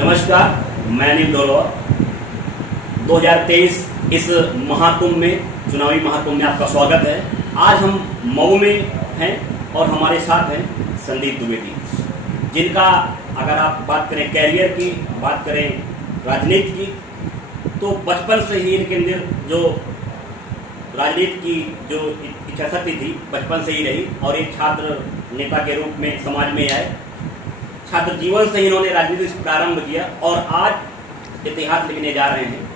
नमस्कार, मैं अनिल डोलवा। 2023 इस महाकुंभ में, चुनावी महाकुंभ में आपका स्वागत है। आज हम मऊ में हैं और हमारे साथ हैं संदीप द्विवेदी, जिनका अगर आप बात करें कैरियर की, बात करें राजनीति की, तो बचपन से ही इनके अंदर जो राजनीति की जो इच्छा शक्ति थी बचपन से ही रही और एक छात्र नेता के रूप में समाज में आए। छात्र जीवन से इन्होंने राजनीति प्रारंभ किया और आज इतिहास लिखने जा रहे हैं।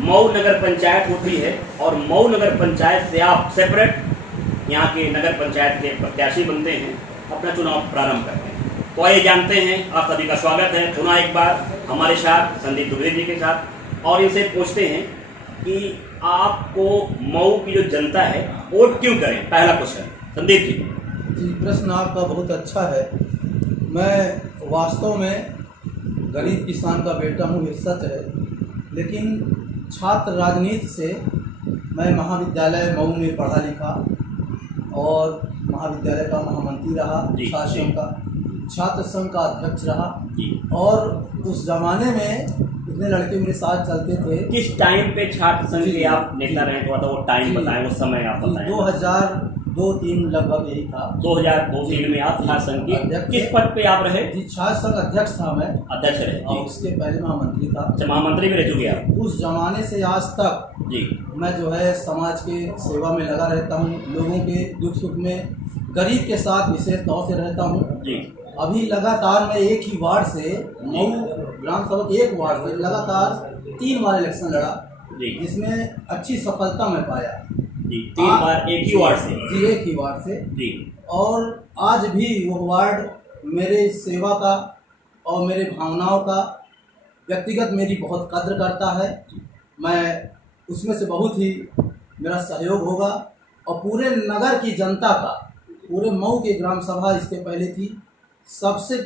मऊ नगर पंचायत होती है और मऊ नगर पंचायत से आप सेपरेट यहाँ के नगर पंचायत के प्रत्याशी बनते हैं, अपना चुनाव प्रारंभ करते हैं। तो आइए जानते हैं, आप सभी का स्वागत है पुनः एक बार हमारे साथ संदीप द्विवेदी जी के साथ, और इनसे पूछते हैं कि आपको मऊ की जो जनता है वोट क्यों करें। पहला क्वेश्चन संदीप जी। जी, प्रश्न आपका बहुत अच्छा है। मैं वास्तव में गरीब किसान का बेटा हूँ, ये सच है, लेकिन छात्र राजनीति से मैं महाविद्यालय मऊ में पढ़ा लिखा और महाविद्यालय का महामंत्री रहा, छात्र संघ का, छात्र संघ का अध्यक्ष रहा। और उस जमाने में इतने लड़के मेरे साथ चलते थे। किस टाइम पे छात्र संघ के आप नेता रहे, थोड़ा वो टाइम बताएं, वो समय आप बताएं। 2002-03 लगभग यही था। 2002-03 में आप छात्र संघ के किस पद पे आप रहे? जी, छात्र संघ अध्यक्ष था मैं। अध्यक्ष रहे और उसके पहले महामंत्री था। अच्छा, महामंत्री भी रह चुके आप। उस जमाने से आज तक जी मैं जो है समाज के सेवा में लगा रहता हूँ, लोगों के दुख सुख में गरीब के साथ विशेष तौर से रहता हूँ। जी अभी लगातार मैं एक ही वार्ड से, मऊ ग्राम सभा के एक वार्ड से लगातार 3 बार इलेक्शन लड़ा, जिसमें अच्छी सफलता मैं पाया। जी, 3 बार एक ही वार्ड से? जी, एक ही वार्ड से। जी। और आज भी वो वार्ड मेरे सेवा का और मेरे भावनाओं का, व्यक्तिगत मेरी बहुत कद्र करता है। मैं उसमें से बहुत ही मेरा सहयोग होगा और पूरे नगर की जनता का, पूरे मऊ के ग्राम सभा इसके पहले थी, सबसे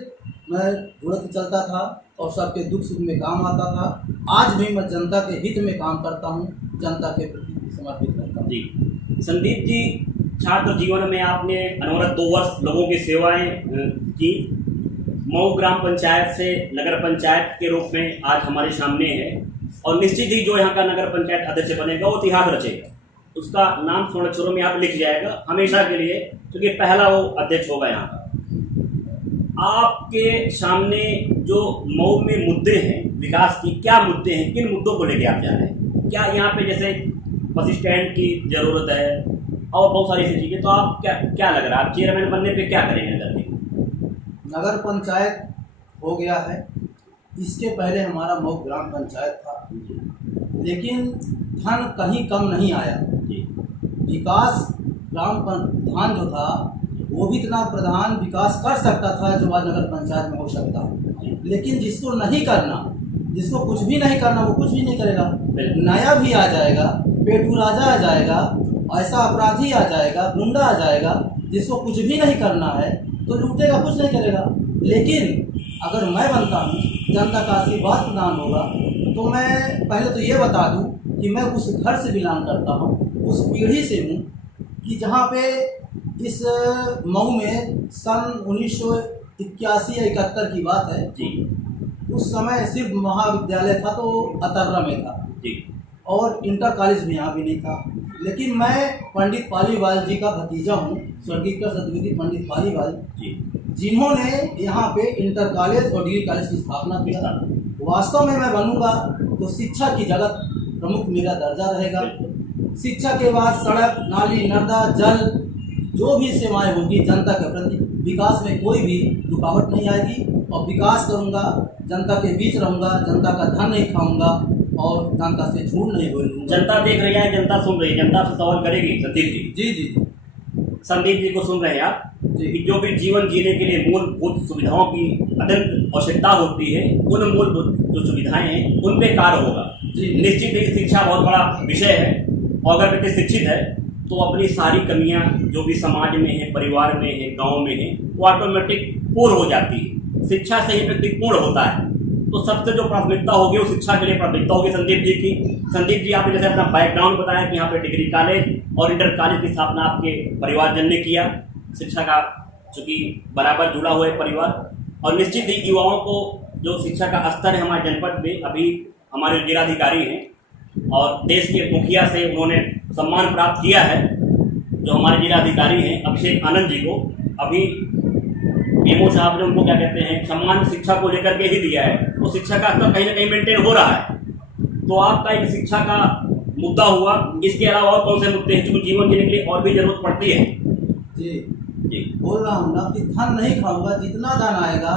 मैं जुड़ के चलता था और सबके दुख सुख में काम आता था। आज भी मैं जनता के हित में काम करता हूँ, जनता के प्रति समर्पित रहता हूँ। जी संदीप जी, छात्र जीवन में आपने अनवरत 2 वर्ष लोगों की सेवाएं की। मऊ ग्राम पंचायत से नगर पंचायत के रूप में आज हमारे सामने है और निश्चित ही जो यहाँ का नगर पंचायत अध्यक्ष बनेगा वो इतिहास रचेगा। उसका नाम स्वर्ण अक्षरों में आप लिख जाएगा हमेशा के लिए, क्योंकि पहला वो अध्यक्ष होगा यहाँ का। आपके सामने जो मऊ में मुद्दे हैं विकास की, क्या मुद्दे हैं, किन मुद्दों को लेके आप जा रहे हैं? क्या यहाँ पे जैसे बस स्टैंड की ज़रूरत है और बहुत सारी ऐसी चीज़ें, तो आप क्या लग रहा है, आप चेयरमैन बनने पे क्या करेंगे नगर के? नगर पंचायत हो गया है, इसके पहले हमारा मऊ ग्राम पंचायत था, लेकिन धन कहीं कम नहीं आया। विकास ग्राम प्रधान जो था वो भी इतना प्रधान विकास कर सकता था जो आज नगर पंचायत में हो सकता है, लेकिन जिसको नहीं करना, जिसको कुछ भी नहीं करना, वो कुछ भी नहीं करेगा। नया भी आ जाएगा, पेटू राजा आ जाएगा, ऐसा अपराधी आ जाएगा, गुंडा आ जाएगा, जिसको कुछ भी नहीं करना है तो लूटेगा, कुछ नहीं करेगा। लेकिन अगर मैं बनता हूँ, जनता का आशीर्वाद प्रदान होगा, तो मैं पहले तो ये बता दूँ कि मैं उस घर से बिलोंग करता हूँ, उस पीढ़ी से हूँ कि जहाँ पे इस मऊ में सन 1981 या 71 की बात है जी, उस समय सिर्फ महाविद्यालय था तो अतर्रा में था जी, और इंटर कॉलेज भी यहाँ भी नहीं था। लेकिन मैं पंडित पालीवाल जी का भतीजा हूँ, स्वर्गीय द्विवेदी पंडित पालीवाल जी, जिन्होंने यहाँ पे इंटर कॉलेज और डिग्री कॉलेज की स्थापना किया। वास्तव में मैं बनूंगा तो शिक्षा की जगत प्रमुख मेरा दर्जा रहेगा। शिक्षा के बाद सड़क, नाली, नर्दा, जल, जो भी सेवाएं होगी जनता के प्रति, विकास में कोई भी रुकावट नहीं आएगी और विकास करूंगा, जनता के बीच रहूंगा, जनता का धन नहीं खाऊंगा और जनता से झूठ नहीं बोलूंगा। जनता देख रही है, जनता सुन रही है, जनता से सवाल करेगी संदीप जी। जी जी जी, संदीप जी को सुन रहे हैं आप कि जो भी जीवन जीने के लिए मूलभूत सुविधाओं की अत्यंत आवश्यकता होती है, उन मूलभूत जो सुविधाएं हैं उन पे कार्य होगा। निश्चित ही शिक्षा बहुत बड़ा विषय है और अगर व्यक्ति शिक्षित है तो अपनी सारी कमियां जो भी समाज में है, परिवार में है, गांव में है, वो ऑटोमेटिक पूर्ण हो जाती है। शिक्षा से ही व्यक्ति पूर्ण होता है। तो सबसे जो प्राथमिकता होगी वो शिक्षा के लिए प्राथमिकता होगी संदीप जी की। संदीप जी, आपने जैसे अपना बैकग्राउंड बताया कि यहाँ पे डिग्री कॉलेज और इंटर कॉलेज की स्थापना आपके परिवारजन ने किया। शिक्षा का चूँकि बराबर जुड़ा हुआ है परिवार, और निश्चित ही युवाओं को जो शिक्षा का स्तर है हमारे जनपद में, अभी हमारे जिलाधिकारी हैं और देश के मुखिया से उन्होंने सम्मान प्राप्त किया है। जो हमारे जिलाधिकारी हैं अभिषेक आनंद जी को अभी एमओ साहब ने उनको क्या कहते हैं सम्मान शिक्षा को लेकर के ही दिया है। तो शिक्षा का स्तर कहीं ना कहीं मेंटेन हो रहा है। तो आपका एक शिक्षा का मुद्दा हुआ, इसके अलावा और कौन से मुद्दे हैं जो जीवन जीने के लिए और भी जरूरत पड़ती है? जी बोल रहा हूँ ना कि धन नहीं खाऊंगा, जितना धन आएगा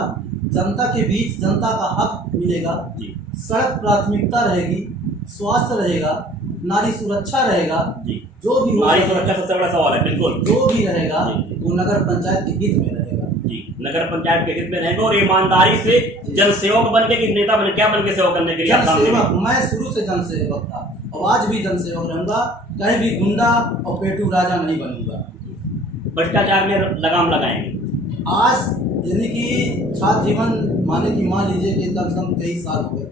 जनता के बीच जनता का हक मिलेगा, सड़क प्राथमिकता रहेगी, स्वास्थ्य रहेगा, नारी सुरक्षा रहेगा, जो भी नारी सुरक्षा सबसे बड़ा सवाल है। बिल्कुल जो भी रहेगा वो नगर पंचायत के हित में रहेगा। जी, नगर पंचायत के हित में रहेगा और ईमानदारी से जनसेवक बन के कि नेता बन क्या बन के सेवा करने के लिए जनसेवक। मैं शुरू से जनसेवक था और आज भी जनसेवक रहूंगा, कहीं भी गुंडा और पेटू राजा नहीं बनूंगा। भ्रष्टाचार में लगाम लगाएंगे। आज यानी कि छात्र जीवन माने कि मान लीजिए कि कम से कम 23 साल हो गए,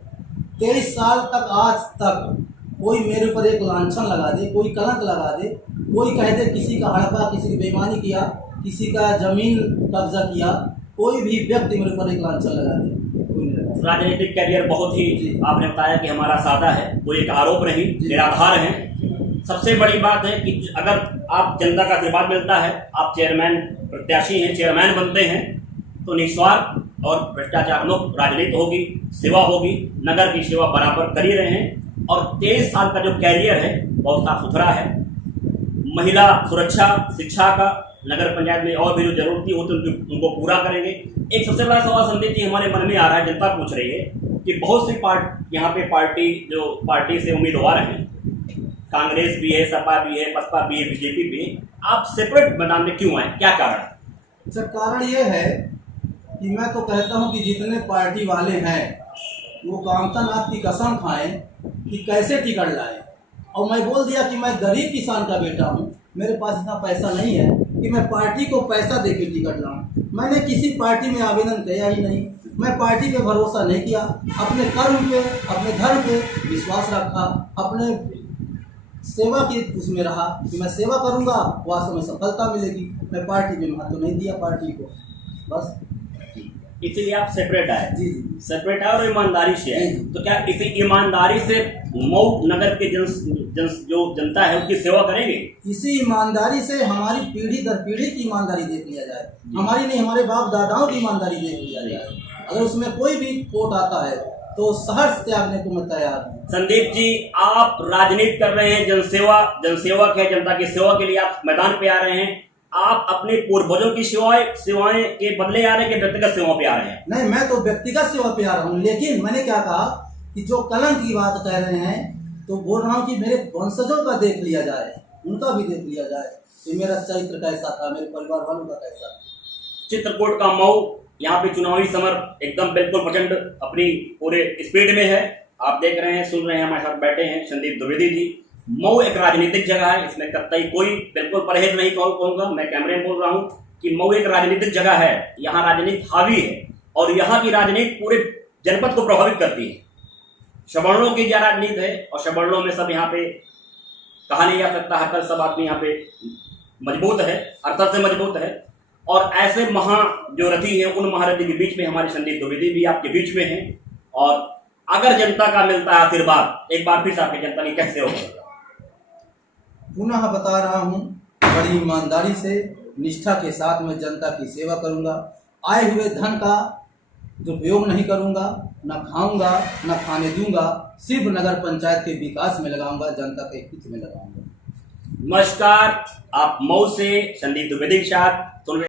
23 साल तक आज तक कोई मेरे ऊपर एक लांछन लगा दे, कोई कलंक लगा दे, कोई कह दे किसी का हड़पा, किसी की बेईमानी किया, किसी का जमीन कब्जा किया, कोई भी व्यक्ति मेरे ऊपर एक लांछन लगा दे, कोई नहीं। राजनीतिक कैरियर बहुत ही आपने बताया कि हमारा सादा है, कोई एक आरोप नहीं, निराधार है। सबसे बड़ी बात है कि अगर आप जनता का आशीर्वाद मिलता है, आप चेयरमैन प्रत्याशी हैं, चेयरमैन बनते हैं, तो निस्वार्थ और भ्रष्टाचार मुक्त राजनीति होगी, सेवा होगी, नगर की सेवा बराबर कर ही रहे हैं। और 23 साल का जो कैरियर है बहुत साफ सुथरा है। महिला सुरक्षा, शिक्षा का नगर पंचायत में और भी जो जरूरती होती है उनको पूरा करेंगे। एक सबसे बड़ा सवाल संदीप जी हमारे मन में आ रहा है, जनता पूछ रही है कि बहुत सी यहाँ पे पार्टी से उम्मीदवार हैं, कांग्रेस भी है, सपा भी है, बसपा भी है, बीजेपी भी है, आप सेपरेट मैदान में क्यों आए, क्या कारण है? सर कारण ये है कि मैं तो कहता हूँ कि जितने पार्टी वाले हैं वो कामतानाथ की कसम खाएं कि कैसे टिकट लाएं। और मैं बोल दिया कि मैं गरीब किसान का बेटा हूँ, मेरे पास इतना पैसा नहीं है कि मैं पार्टी को पैसा दे के टिकट लाऊं। मैंने किसी पार्टी में आवेदन किया ही नहीं, मैं पार्टी पे भरोसा नहीं किया, अपने कर्म पे, अपने धर्म पे विश्वास रखा, अपने सेवा की उसमें रहा कि मैं सेवा करूंगा, वास्तव में सफलता मिलेगी। मैं पार्टी पे महत्व नहीं दिया पार्टी को, बस इसलिए आप सेपरेट आए। जी सेपरेट आए और ईमानदारी से आए। तो क्या इसी ईमानदारी से मऊ नगर के जो जनता है उसकी सेवा करेंगे? इसी ईमानदारी से हमारी पीढ़ी दर पीढ़ी की ईमानदारी देख लिया जाए, हमारी नहीं हमारे बाप दादाओं की ईमानदारी देख लिया जाए। अगर उसमें कोई भी खोट आता है तो सहर्ष त्यागने को मैं तैयार हूँ। संदीप जी, आप राजनीति कर रहे हैं, जनसेवक है, जनता की सेवा के लिए आप मैदान पे आ रहे हैं। आप अपने पूर्वजों की सेवाएं के बदले आ रहे हैं कि व्यक्तिगत सेवाओं पे आ रहे हैं? नहीं, मैं तो व्यक्तिगत सेवा पे आ रहा हूँ, लेकिन मैंने क्या कहा कि जो कलंक की बात कह रहे हैं तो बोल रहा हूँ कि मेरे वंशजों का देख लिया जाए, उनका भी देख लिया जाए कि मेरा चरित्र कैसा था, मेरे परिवार वालों का कैसा। चित्रकूट का मऊ, यहाँ पे चुनावी समर एकदम बिल्कुल प्रचंड अपनी पूरे स्पीड में है। आप देख रहे हैं, सुन रहे हैं, हमारे साथ बैठे हैं संदीप द्विवेदी जी। मऊ एक राजनीतिक जगह है, इसमें कतई कोई बिल्कुल परहेज नहीं कहूँगा, मैं कैमरे में बोल रहा हूँ कि मऊ एक राजनीतिक जगह है, यहाँ राजनीति हावी है और यहाँ की राजनीति पूरे जनपद को प्रभावित करती है। सवर्णों की क्या राजनीति है और सवर्णों में सब यहाँ पे कहा नहीं जा सकता, हर सब आदमी यहाँ पे मजबूत है, अर्थर से मजबूत है। और ऐसे जो रथी है उन महारथी के बीच में हमारे संदीप द्विवेदी भी आपके बीच में हैं। और अगर जनता का मिलता है आशीर्वाद, एक बार फिर से आपकी जनता की कैसे होगा? पुनः बता रहा हूँ, बड़ी ईमानदारी से निष्ठा के साथ मैं जनता की सेवा करूँगा। आए हुए धन का दुरुपयोग नहीं करूँगा, न खाऊंगा न खाने दूंगा, सिर्फ नगर पंचायत के विकास में लगाऊंगा, जनता के हित में लगाऊंगा। नमस्कार, आप मऊ से संदीप द्विवेदी के साथ